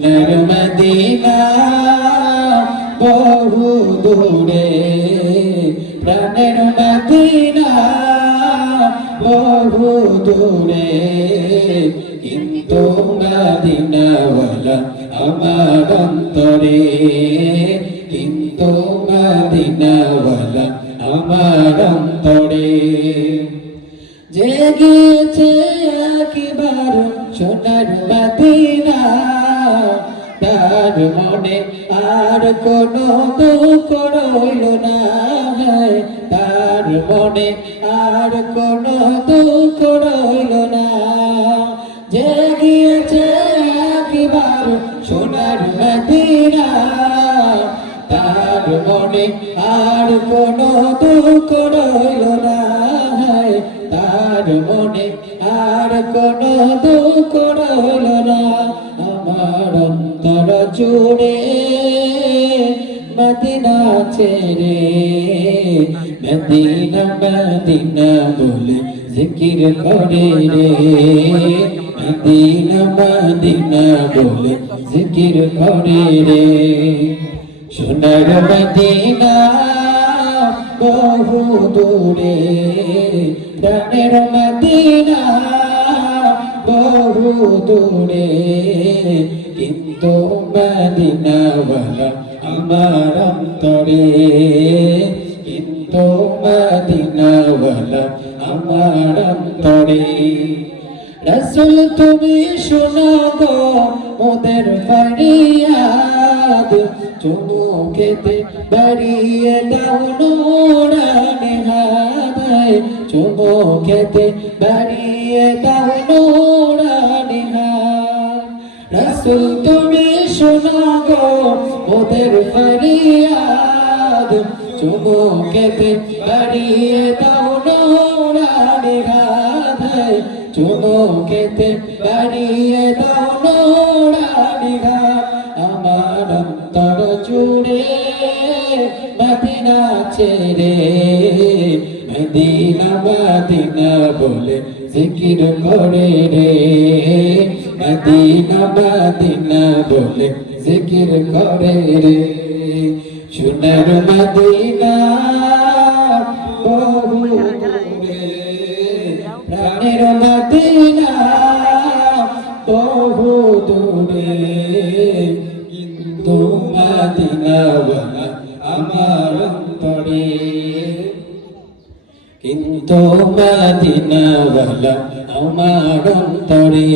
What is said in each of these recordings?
সোনার মদিনা বহু দূরে, প্রাণের মদিনা বহু দূরে, কিন্তু মদিনাওয়ালা আমার অন্তরে, কিন্তু মদিনাওয়ালা আমার অন্তরে। যে গিয়েছে একবার সোনার মদিনা, তার মনে আর কোনো দুঃখ রইল না, তার মনে আর কোনো দুঃখ রইল না। যে গিয়েছে একবার সোনার মদিনা, তার মনে আর কোনো দুঃখ রইল না, তার মনে আর কোনো দুঃখ রইল না। আমার অন্তর জুড়ে মদিনা ছেড়ে, মদিনা মদিনা বলে জিকির করে রে, মদিনা মদিনা বলে জিকির করে রে। সোনার মদিনা বহু দূরে, প্রাণের মদিনা বহু দূরে, কিন্তু মদিনাওয়ালা আমার অন্তরে, কিন্তু মদিনাওয়ালা আমার অন্তরে। রাসূল তুমি শোনো গো মোদের ফরিয়াদ, চুমুকেতে বাড়িয়ে দাও নুরানি হাত, চুমুকেতে বাড়িয়ে দাও নুরানি হাত। রাসূল তুমি শোনো গো মোদের ফরিয়াদ, চুমুকেতে বাড়িয়ে দাও নুরানি হাত, চুমুকেতে বাড়িয়ে দাও নুরানি হাত। আমার অন্তর জুড়ে মদিনা ছেড়ে, মদিনা মদিনা বলে জিকির করে রে, মদিনা মদিনা বলে জিকির করে রে। সোনার মদিনা বহু দূরে, প্রাণের মদিনা বহু দূরে, কিন্তু মদিনাওয়ালা আমার অন্তরে, কিন্তু মদিনাওয়ালা আমার অন্তরে,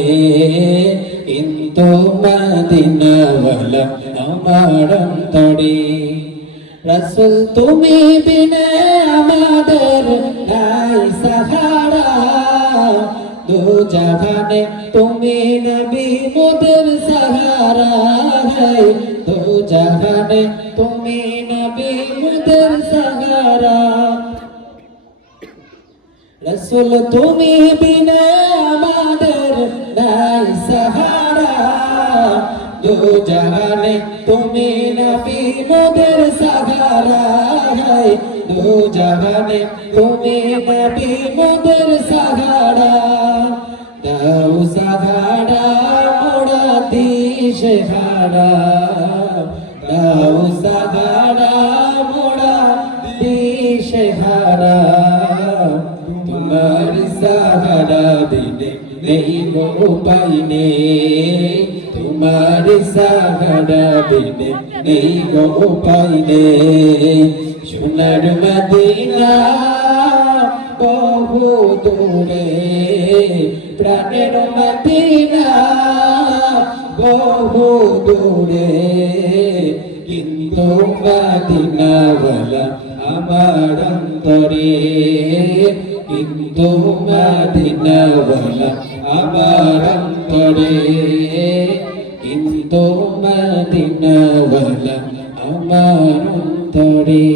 কিন্তু মদিনাওয়ালা আমার অন্তরে। রাসূল তুমি বিনে আমাদের নাই সাহারা, দু জাহানে তুমি নবী মোদের সাহারা, দু জাহানে তুমি নবী মোদের সাহারা। রাসূল তুমি বিনে আমাদের নাই সাহারা, দু জাহানে তুমি নবী মোদের সাহারা, দু জাহানে তুমি নবী মোদের সাহারা। দাও সাহারা মোরা দিশে হারা, দাও সাহারা মোরা দিশে হারা। তোমার সাহারা বিনে নেই গো উপায় নেই, তোমার সাহারা বিনে নেই গো উপায় নেই। সোনার মদিনা বহু দূরে, প্রাণের মদিনা বহু দূরে, কিন্তু মদিনাওয়ালা আমার অন্তরে, কিন্তু মদিনাওয়ালা আমার অন্তরে, কিন্তু মদিনাওয়ালা আমার অন্তরে।